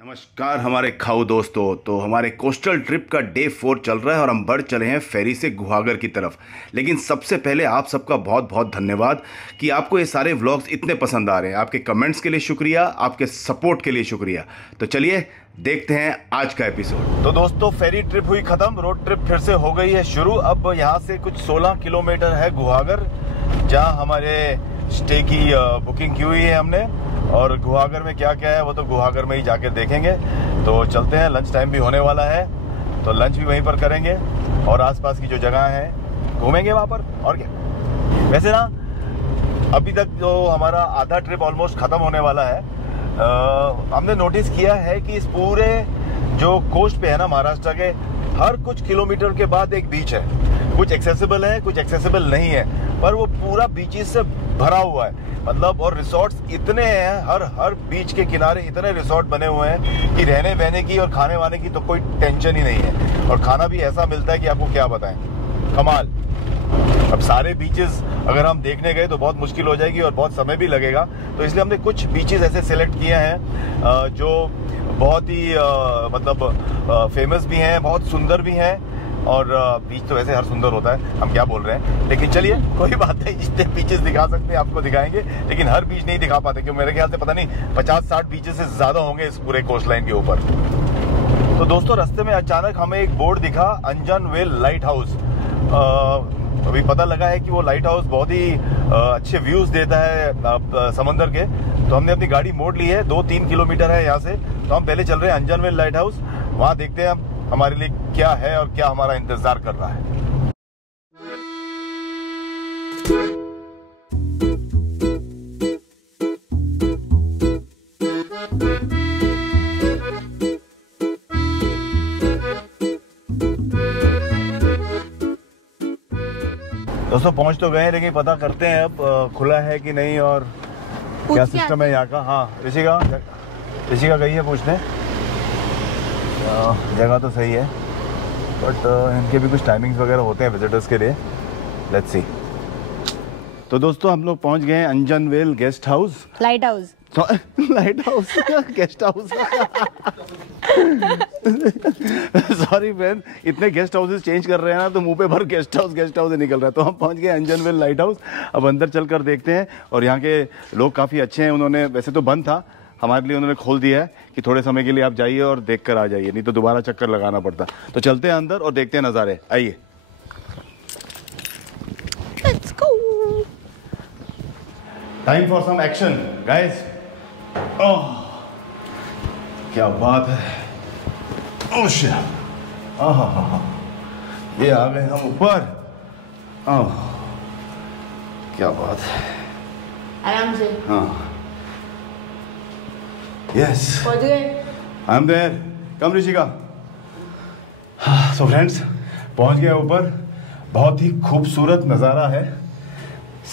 नमस्कार हमारे खाऊ दोस्तों। तो हमारे कोस्टल ट्रिप का डे 4 चल रहा है और हम बढ़ चले हैं फेरी से गुहागर की तरफ। लेकिन सबसे पहले आप सबका बहुत बहुत धन्यवाद कि आपको ये सारे व्लॉग्स इतने पसंद आ रहे हैं। आपके कमेंट्स के लिए शुक्रिया, आपके सपोर्ट के लिए शुक्रिया। तो चलिए देखते हैं आज का एपिसोड। तो दोस्तों फेरी ट्रिप हुई ख़त्म, रोड ट्रिप फिर से हो गई है शुरू। अब यहाँ से कुछ 16 किलोमीटर है गुहागर, जहाँ हमारे स्टे की बुकिंग की हुई है हमने। और गुहागर में क्या क्या है वो तो गुहागर में ही जाके देखेंगे। तो चलते हैं, लंच टाइम भी होने वाला है तो लंच भी वहीं पर करेंगे और आसपास की जो जगह है घूमेंगे वहाँ पर। और क्या, वैसे ना अभी तक जो हमारा आधा ट्रिप ऑलमोस्ट ख़त्म होने वाला है, हमने नोटिस किया है कि इस पूरे जो कोस्ट पे है ना महाराष्ट्र के, हर कुछ किलोमीटर के बाद एक बीच है। कुछ एक्सेसिबल है, कुछ एक्सेसिबल नहीं है, पर वो पूरा बीचेस से भरा हुआ है। मतलब और रिसोर्ट्स इतने हैं, हर बीच के किनारे इतने रिसोर्ट बने हुए हैं कि रहने बहने की और खाने वाने की तो कोई टेंशन ही नहीं है। और खाना भी ऐसा मिलता है कि आपको क्या बताएं, कमाल। अब सारे बीचेस अगर हम देखने गए तो बहुत मुश्किल हो जाएगी और बहुत समय भी लगेगा। तो इसलिए हमने कुछ बीचेस ऐसे सेलेक्ट किए हैं जो बहुत ही मतलब फेमस भी हैं, बहुत सुंदर भी हैं। और बीच तो वैसे हर सुंदर होता है, हम क्या बोल रहे हैं। लेकिन चलिए कोई बात नहीं, जितने बीचेस दिखा सकते हैं आपको दिखाएंगे, लेकिन हर बीच नहीं दिखा पाते क्योंकि मेरे ख्याल से पता नहीं 50-60 बीचेस से ज्यादा होंगे इस पूरे कोस्ट लाइन के ऊपर। तो दोस्तों रास्ते में अचानक हमें एक बोर्ड दिखा, अंजनवेल लाइट हाउस। अभी पता लगा है कि वो लाइट हाउस बहुत ही अच्छे व्यूज देता है समंदर के। तो हमने अपनी गाड़ी मोड़ ली है, 2-3 किलोमीटर है यहाँ से। तो हम पहले चल रहे हैं अंजनवेल लाइट हाउस, वहाँ देखते हैं हमारे लिए क्या है और क्या हमारा इंतजार कर रहा है। दोस्तों पहुंच तो गए, लेकिन पता करते हैं अब खुला है कि नहीं और क्या सिस्टम है यहाँ का। हाँ ऋषिका गई है पूछने। जगह तो सही है, बट इनके भी कुछ टाइमिंग्स वगैरह होते हैं विजिटर्स के लिए। Let's see. तो दोस्तों हम लोग पहुंच गए हैं Anjanvel guest house, lighthouse guest house. Sorry friend, इतने गेस्ट हाउसेस चेंज कर रहे हैं ना तो मुंह पे भर गेस्ट हाउस ही निकल रहा है। तो हम पहुंच गए अंजनवेल लाइट हाउस। अब अंदर चलकर देखते हैं। और यहाँ के लोग काफ़ी अच्छे हैं। उन्होंने, वैसे तो बंद था, हमारे लिए उन्होंने खोल दिया है कि थोड़े समय के लिए आप जाइए और देख कर आ जाइए, नहीं तो दोबारा चक्कर लगाना पड़ता। तो चलते हैं अंदर और देखते हैं नज़ारे। आइए। Let's go. Time for some action, guys. ओह क्या बात है। ओह शिट, आहा, ये आ गए हम ऊपर। ओह क्या बात है। आराम से। हाँ Yes. I'm there. Come Rishika. So friends, पहुंच गए ऊपर। बहुत ही खूबसूरत नज़ारा है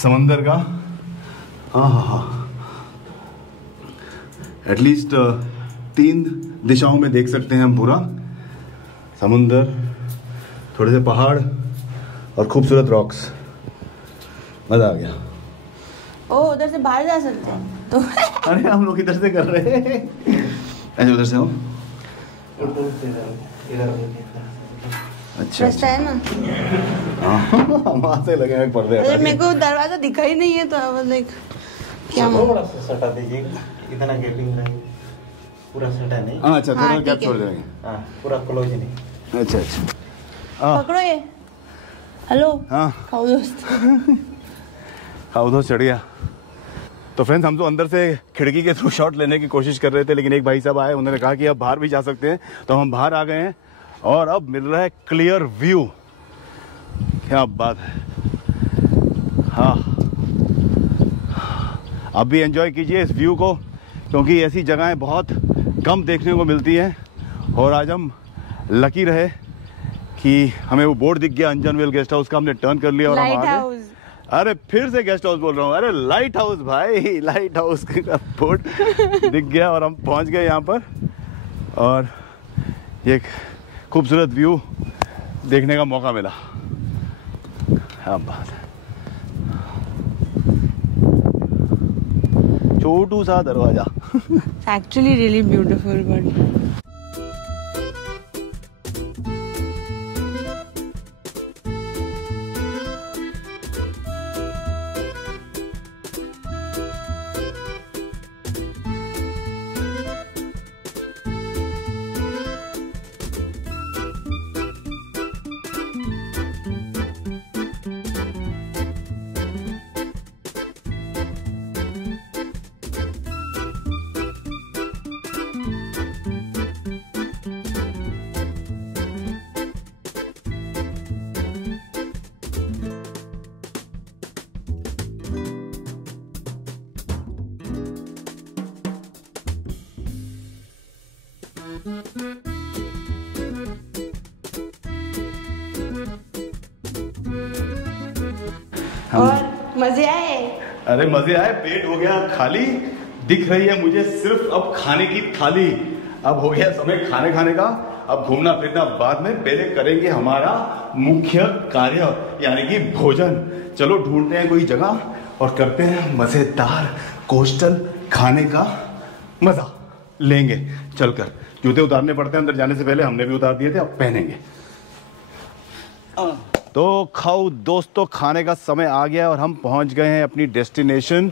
समंदर का। हाँ, एटलीस्ट 3 दिशाओं में देख सकते हैं हम पूरा समुंदर, थोड़े से पहाड़ और खूबसूरत रॉक्स। मजा आ गया। ओ उधर से बाहर जा सकते हैं तो। अरे हम लोग इधर से कर रहे हैं, ऐसे उधर से हो। अच्छा रास्ता है ना। हाँ वहाँ से लगे हैं पर्दे। अरे मेरे को दरवाजा दिखा ही नहीं है तो आई वाज लाइक क्या थोड़ा सा सटा दीजिएगा, इतना गैपिंग रहेगा, पूरा सटा नहीं। हाँ अच्छा, थोड़ा गैप छोड़ देंगे। हाँ पूरा क्लोज नहीं। अच्छा पकड़ो ये। हेलो। हाँ खाओ दोस्त। खाओ दोस्त चढ़ गया। तो फ्रेंड्स हम तो अंदर से खिड़की के थ्रू शॉट लेने की कोशिश कर रहे थे, लेकिन एक भाई साहब आए, उन्होंने कहा कि अब बाहर भी जा सकते हैं। तो हम बाहर आ गए हैं और अब मिल रहा है क्लियर व्यू। क्या बात है। हाँ आप भी एंजॉय कीजिए इस व्यू को, क्योंकि ऐसी जगहें बहुत कम देखने को मिलती हैं। और आज हम लकी रहे कि हमें वो बोर्ड दिख गया अंजनवेल गेस्ट हाउस का, हमने टर्न कर लिया और हम आ गए। अरे फिर से गेस्ट हाउस बोल रहा हूँ, अरे लाइट हाउस भाई, लाइट हाउस का बोर्ड दिख गया और हम पहुँच गए यहाँ पर। और ये खूबसूरत व्यू देखने का मौका मिला। हाँ बात है। छोटू सा दरवाजा। It's actually really beautiful, but और मजे आए? अरे मजे आए, पेट हो गया खाली, दिख रही है मुझे सिर्फ अब खाने की थाली। अब हो गया समय खाने का, अब घूमना फिरना बाद में, पहले करेंगे हमारा मुख्य कार्य यानी कि भोजन। चलो ढूंढते हैं कोई जगह और करते हैं मजेदार कोस्टल खाने का मजा लेंगे। चलकर जूते उतारने पड़ते हैं अंदर जाने से पहले, हमने भी उतार दिए थे, अब पहनेंगे। तो खाओ दोस्तों, खाने का समय आ गया और हम पहुंच गए हैं अपनी डेस्टिनेशन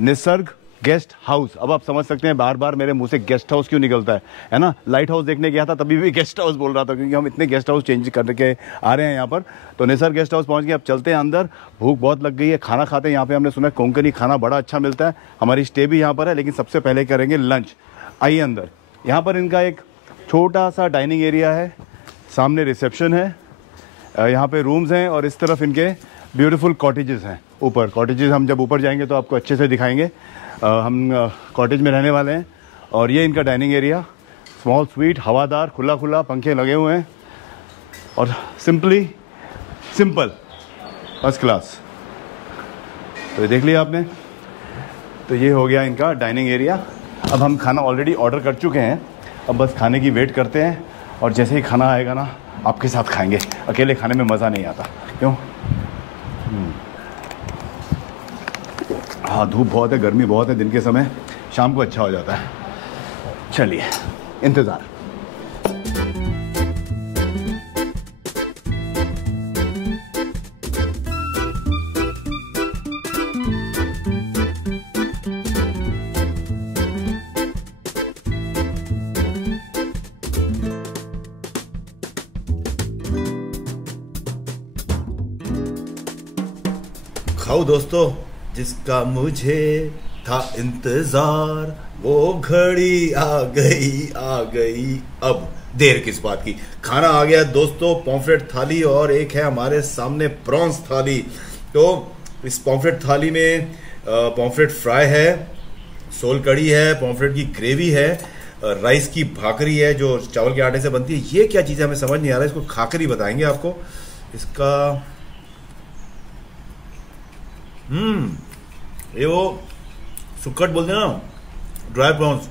निसर्ग गेस्ट हाउस। अब आप समझ सकते हैं बार बार मेरे मुंह से गेस्ट हाउस क्यों निकलता है ना। लाइट हाउस देखने गया था तभी भी गेस्ट हाउस बोल रहा था, क्योंकि हम इतने गेस्ट हाउस चेंज करके आ रहे हैं यहाँ पर। तो निसर्ग गेस्ट हाउस पहुँच गए, अब चलते हैं अंदर। भूख बहुत लग गई है, खाना खाते हैं। यहाँ पे हमने सुना है कोंकणी खाना बड़ा अच्छा मिलता है। हमारी स्टे भी यहाँ पर है, लेकिन सबसे पहले करेंगे लंच। आइए अंदर। यहाँ पर इनका एक छोटा सा डाइनिंग एरिया है, सामने रिसेप्शन है, यहाँ पे रूम्स हैं और इस तरफ इनके ब्यूटीफुल कॉटेजेस हैं। ऊपर कॉटेजेस हम जब ऊपर जाएंगे तो आपको अच्छे से दिखाएंगे। हम कॉटेज में रहने वाले हैं और ये इनका डाइनिंग एरिया, स्मॉल स्वीट, हवादार, खुला खुला, पंखे लगे हुए हैं और सिंपल फर्स्ट क्लास। तो ये देख लिया आपने। तो ये हो गया इनका डाइनिंग एरिया। अब हम खाना ऑलरेडी ऑर्डर कर चुके हैं, अब बस खाने की वेट करते हैं और जैसे ही खाना आएगा ना आपके साथ खाएंगे। अकेले खाने में मज़ा नहीं आता, क्यों? हाँ, धूप बहुत है, गर्मी बहुत है दिन के समय, शाम को अच्छा हो जाता है। चलिए इंतज़ार। खाओ दोस्तों, जिसका मुझे था इंतजार वो घड़ी आ गई। अब देर किस बात की, खाना आ गया दोस्तों। पॉम्फ्रेट थाली और एक है हमारे सामने प्रॉन्स थाली। तो इस पॉम्फ्रेट थाली में पॉम्फ्रेट फ्राई है, सोल कड़ी है, पॉम्फ्रेट की ग्रेवी है, राइस की भाकरी है जो चावल के आटे से बनती है। ये क्या चीज़ है हमें समझ नहीं आ रहा है, इसको खाकर ही बताएंगे आपको। इसका ये वो सुक्कट बोलते हैं ना, ड्राई प्रॉन्स,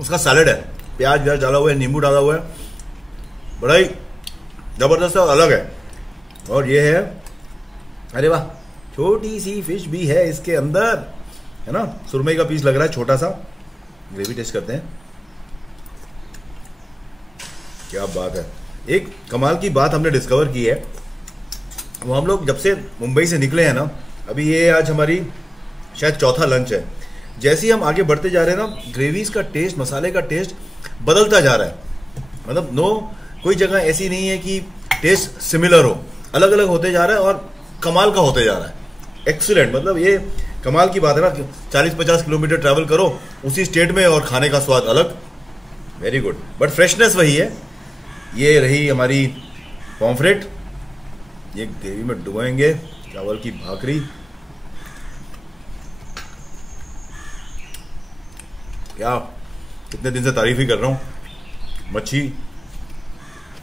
उसका सैलेड है। प्याज व्याज डाला हुआ है, नींबू डाला हुआ है, बड़ा ही जबरदस्त और अलग है। और ये है, अरे वाह, छोटी सी फिश भी है इसके अंदर, है ना। सुरमई का पीस लग रहा है छोटा सा। ग्रेवी टेस्ट करते हैं, क्या बात है। एक कमाल की बात हमने डिस्कवर की है, वो हम लोग जब से मुंबई से निकले हैं ना, अभी ये आज हमारी शायद चौथा लंच है। जैसे ही हम आगे बढ़ते जा रहे हैं ना, ग्रेवीज का टेस्ट, मसाले का टेस्ट बदलता जा रहा है। मतलब कोई जगह ऐसी नहीं है कि टेस्ट सिमिलर हो, अलग अलग होते जा रहा है और कमाल का होते जा रहा है। एक्सीलेंट, मतलब ये कमाल की बात है ना। 40-50 किलोमीटर ट्रैवल करो उसी स्टेट में और खाने का स्वाद अलग। वेरी गुड, बट फ्रेशनेस वही है। ये रही हमारी पॉम्फ्रेट, ये ग्रेवी में डुबोएंगे, चावल की भाकरी, क्या कितने दिन से तारीफ ही कर रहा हूँ। मच्छी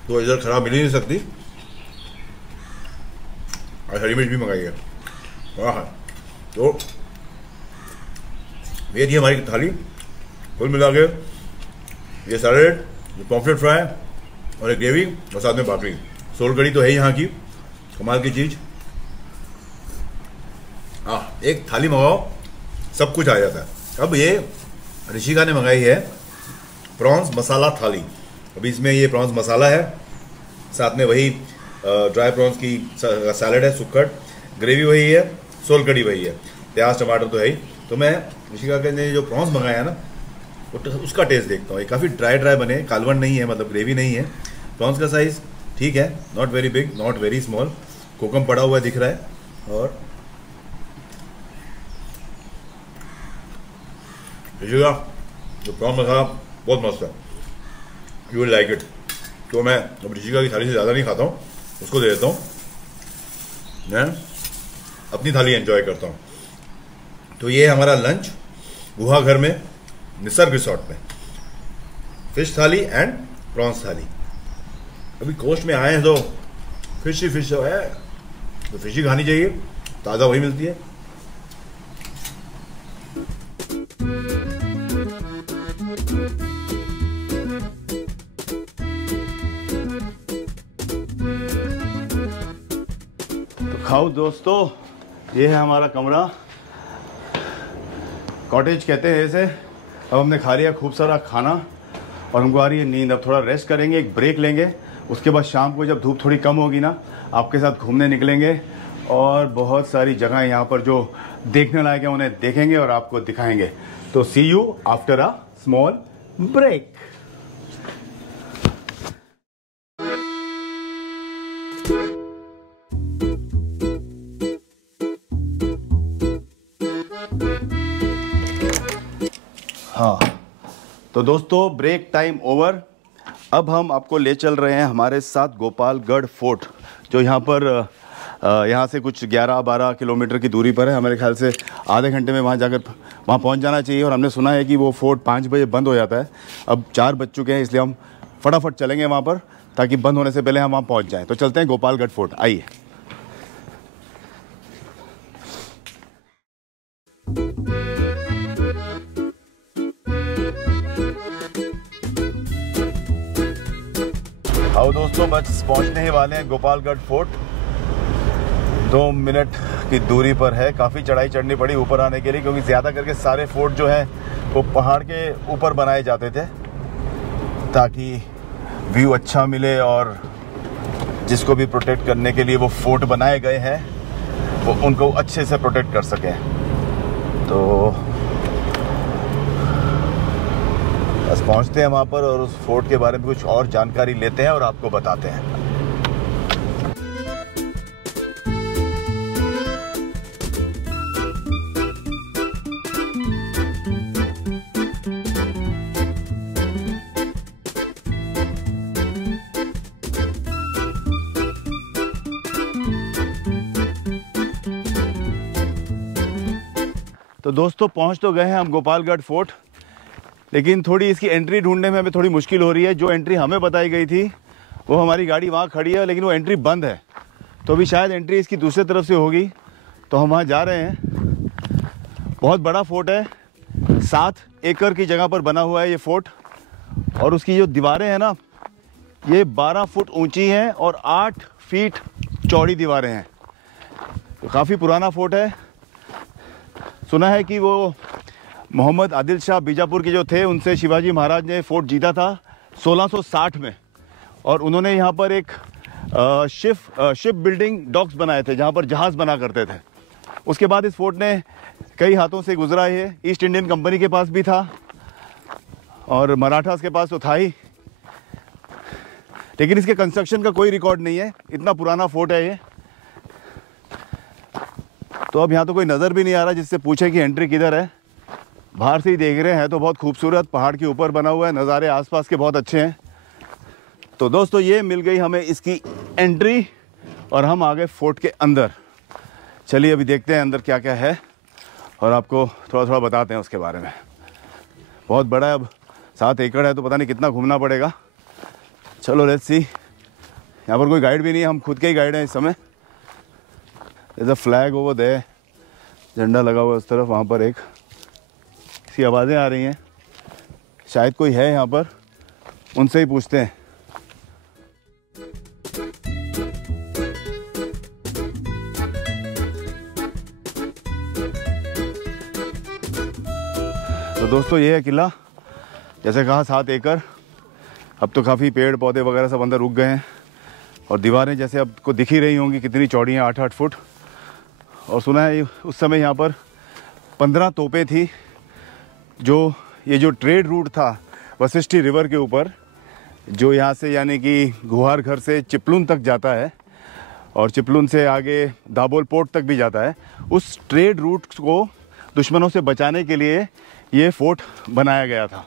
तो इधर खराब मिल ही नहीं सकती। और हरी मिर्च भी मंगाई है। वाह, तो ये थी हमारी थाली। कुल मिला के ये सैलेड, ये पॉम्फ्रेट फ्राई और एक ग्रेवी और साथ में भाकरी। सोल कड़ी तो है यहाँ की कमाल की चीज। हाँ, एक थाली मंगाओ सब कुछ आ जाता है। अब ये ऋषिका ने मंगाई है प्रॉन्स मसाला थाली। अभी इसमें ये प्रॉन्स मसाला है, साथ में वही ड्राई प्रॉन्स की सैलड है, सुक्कड़, ग्रेवी वही है, सोल कड़ी वही है, प्याज टमाटर तो है ही। तो मैं ऋषिका ने जो प्रॉन्स मंगाया है ना उसका टेस्ट देखता हूँ। ये काफ़ी ड्राई ड्राई बने, कालवन नहीं है, मतलब ग्रेवी नहीं है। प्रॉन्स का साइज़ ठीक है, not very big not very small, कोकम पड़ा हुआ दिख रहा है। और ऋषिका जो प्रॉन्स मसाला बहुत मस्त है, यू विल लाइक इट। तो मैं अब ऋषिका की थाली से ज़्यादा नहीं खाता हूँ, उसको दे देता हूँ, मैं अपनी थाली एंजॉय करता हूँ। तो ये हमारा लंच गुहा घर में निसर्ग रिसोर्ट में, फिश थाली एंड प्रॉन्स थाली। अभी कोस्ट में आए हैं तो फिश ही फिश है, तो फिश ही खानी चाहिए, ताज़ा वही मिलती है। खाओ दोस्तों, ये है हमारा कमरा, कॉटेज कहते हैं इसे। अब हमने खा लिया खूब सारा खाना और हमको आ रही है नींद। अब थोड़ा रेस्ट करेंगे, एक ब्रेक लेंगे, उसके बाद शाम को जब धूप थोड़ी कम होगी ना, आपके साथ घूमने निकलेंगे और बहुत सारी जगह यहाँ पर जो देखने लायक है उन्हें देखेंगे और आपको दिखाएंगे। तो see you after a small break. हाँ तो दोस्तों, ब्रेक टाइम ओवर। अब हम आपको ले चल रहे हैं हमारे साथ गोपालगढ़ फोर्ट, जो यहाँ पर यहाँ से कुछ 11-12 किलोमीटर की दूरी पर है। हमारे ख्याल से आधे घंटे में वहाँ जाकर वहाँ पहुँच जाना चाहिए। और हमने सुना है कि वो फोर्ट 5 बजे बंद हो जाता है। अब 4 बज चुके हैं, इसलिए हम फटाफट चलेंगे वहाँ पर, ताकि बंद होने से पहले हम वहाँ पहुँच जाएँ। तो चलते हैं गोपालगढ़ फोर्ट, आइए। आओ दोस्तों, बस पहुंचने ही वाले हैं गोपालगढ़ फोर्ट। 2 मिनट की दूरी पर है। काफ़ी चढ़ाई चढ़नी पड़ी ऊपर आने के लिए, क्योंकि ज़्यादा करके सारे फोर्ट जो हैं वो पहाड़ के ऊपर बनाए जाते थे, ताकि व्यू अच्छा मिले और जिसको भी प्रोटेक्ट करने के लिए वो फोर्ट बनाए गए हैं वो उनको अच्छे से प्रोटेक्ट कर सकें। तो बस पहुंचते हैं वहाँ पर और उस फोर्ट के बारे में कुछ और जानकारी लेते हैं और आपको बताते हैं। तो दोस्तों, पहुंच तो गए हैं हम गोपालगढ़ फोर्ट, लेकिन थोड़ी इसकी एंट्री ढूंढने में हमें थोड़ी मुश्किल हो रही है। जो एंट्री हमें बताई गई थी वो हमारी गाड़ी वहाँ खड़ी है, लेकिन वो एंट्री बंद है। तो अभी शायद एंट्री इसकी दूसरी तरफ से होगी, तो हम वहाँ जा रहे हैं। बहुत बड़ा फोर्ट है, 7 एकड़ की जगह पर बना हुआ है ये फोर्ट। और उसकी जो दीवारें हैं ना, ये 12 फुट ऊंची हैं और 8 फीट चौड़ी दीवारें हैं। तो काफ़ी पुराना फोर्ट है। सुना है कि वो मोहम्मद आदिल शाह बीजापुर के जो थे, उनसे शिवाजी महाराज ने फोर्ट जीता था 1660 में। और उन्होंने यहाँ पर एक शिप बिल्डिंग डॉक्स बनाए थे, जहाँ पर जहाज़ बना करते थे। उसके बाद इस फोर्ट ने कई हाथों से गुजरा है। ईस्ट इंडियन कंपनी के पास भी था और मराठास के पास तो था ही, लेकिन इसके कंस्ट्रक्शन का कोई रिकॉर्ड नहीं है। इतना पुराना फोर्ट है ये। तो अब यहाँ तो कोई नज़र भी नहीं आ रहा जिससे पूछे कि एंट्री किधर है। बाहर से ही देख रहे हैं तो बहुत खूबसूरत पहाड़ के ऊपर बना हुआ है, नज़ारे आसपास के बहुत अच्छे हैं। तो दोस्तों, ये मिल गई हमें इसकी एंट्री और हम आ गए फोर्ट के अंदर। चलिए अभी देखते हैं अंदर क्या क्या है और आपको थोड़ा थोड़ा बताते हैं उसके बारे में। बहुत बड़ा है, अब 7 एकड़ है तो पता नहीं कितना घूमना पड़ेगा। चलो लेट्स सी। यहाँ पर कोई गाइड भी नहीं है, हम खुद के ही गाइड हैं इस समय। जैसा फ्लैग ओवर दे, झंडा लगा हुआ है उस तरफ, वहाँ पर एक इसकी आवाज़ें आ रही हैं। शायद कोई है यहाँ पर, उनसे ही पूछते हैं। तो दोस्तों ये है किला, जैसे कहा 7 एकड़। अब तो काफ़ी पेड़ पौधे वगैरह सब अंदर रुक गए हैं और दीवारें जैसे आपको दिख ही रही होंगी कितनी चौड़ी हैं, 8-8 फुट। और सुना है उस समय यहाँ पर 15 तोपें थी। ये जो ट्रेड रूट था वशिष्ठी रिवर के ऊपर, जो यहाँ से यानी कि गुहार घर से चिपलून तक जाता है और चिपलून से आगे दाबोल पोर्ट तक भी जाता है, उस ट्रेड रूट को दुश्मनों से बचाने के लिए ये फोर्ट बनाया गया था।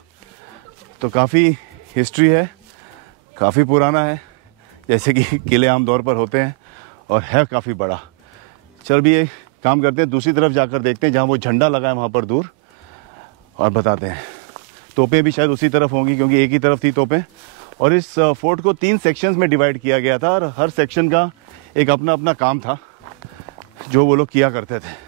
तो काफ़ी हिस्ट्री है, काफ़ी पुराना है, जैसे कि किले आम तौर पर होते हैं, और है काफ़ी बड़ा। चल भी ये काम करते हैं, दूसरी तरफ जाकर देखते हैं जहाँ वो झंडा लगा है वहाँ पर दूर, और बताते हैं। तोपें भी शायद उसी तरफ होंगी क्योंकि एक ही तरफ थी तोपें। और इस फोर्ट को 3 सेक्शंस में डिवाइड किया गया था और हर सेक्शन का एक अपना अपना काम था जो वो लोग किया करते थे।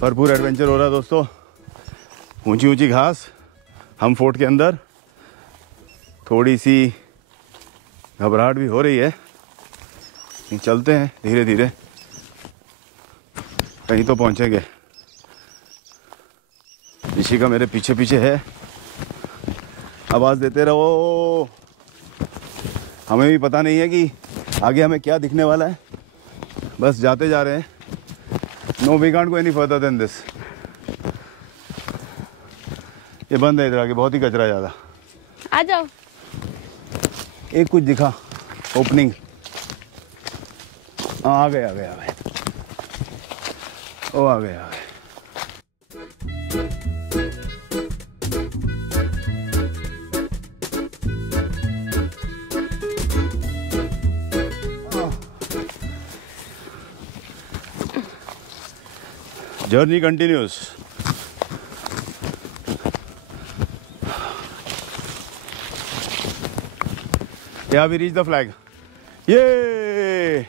भरपूर एडवेंचर हो रहा है दोस्तों। ऊंची ऊंची घास, हम फोर्ट के अंदर, थोड़ी सी घबराहट भी हो रही है। चलते हैं धीरे धीरे, कहीं तो पहुंचेंगे। ऋषिका मेरे पीछे पीछे है, आवाज़ देते रहो। हमें भी पता नहीं है कि आगे हमें क्या दिखने वाला है, बस जाते जा रहे हैं। No we can't go any further than this. ये बंद है इधर आगे, बहुत ही कचरा ज़्यादा। आ जाओ। एक कुछ दिखा ओपनिंग। आ गए आ गए आ गए, ओ आ गए आ गए। Journey continues. Yeah, we reached the flag. Yay!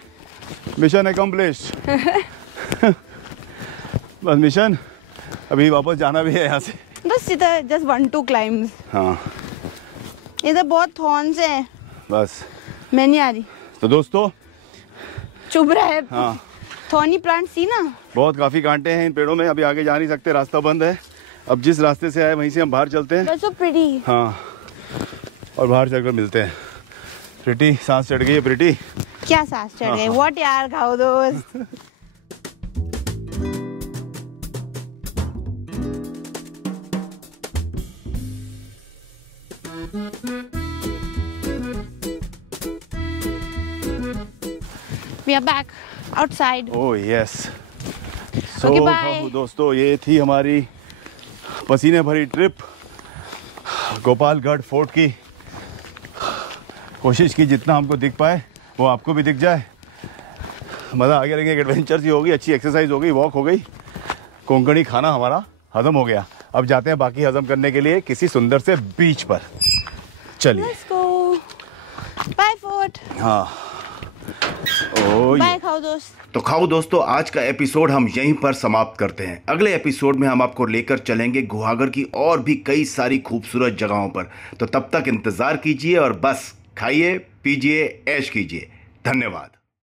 Mission accomplished. बस मिशन, अभी वापस जाना भी है यहाँ से। बस इधर just 1-2 climbs. हाँ इधर बहुत थॉर्न्स हैं। बस। मैं नहीं आ रही। तो दोस्तों चुप रहा है। हाँ, थॉर्नी प्लांट सी ना, बहुत काफ़ी कांटे हैं इन पेड़ों में। अभी आगे जा नहीं सकते, रास्ता बंद है। अब जिस रास्ते से आए वहीं से हम बाहर चलते हैं। That's so pretty. हाँ, और बाहर चलकर मिलते हैं। प्रीटी, सांस चढ़ गई है प्रीटी। क्या सांस चढ़ गई? What यार, खाओ दोस्त। We are back outside. Oh yes. Okay, bye. दोस्तों ये थी हमारी पसीने भरी ट्रिप गोपालगढ़ फोर्ट की। कोशिश की जितना हमको दिख पाए वो आपको भी दिख जाए। मज़ा आ गया, लेकिन एक एडवेंचर सी हो गई, अच्छी एक्सरसाइज हो गई, वॉक हो गई। कोंकणी खाना हमारा हजम हो गया। अब जाते हैं बाकी हजम करने के लिए किसी सुंदर से बीच पर। चलिए। Let's go. Bye fort. हाँ, ओ Bye खाओ दोस्त। तो खाओ दोस्तों, आज का एपिसोड हम यहीं पर समाप्त करते हैं। अगले एपिसोड में हम आपको लेकर चलेंगे गुहागर की और भी कई सारी खूबसूरत जगहों पर। तो तब तक इंतजार कीजिए और बस खाइए, पीजिए, ऐश कीजिए। धन्यवाद।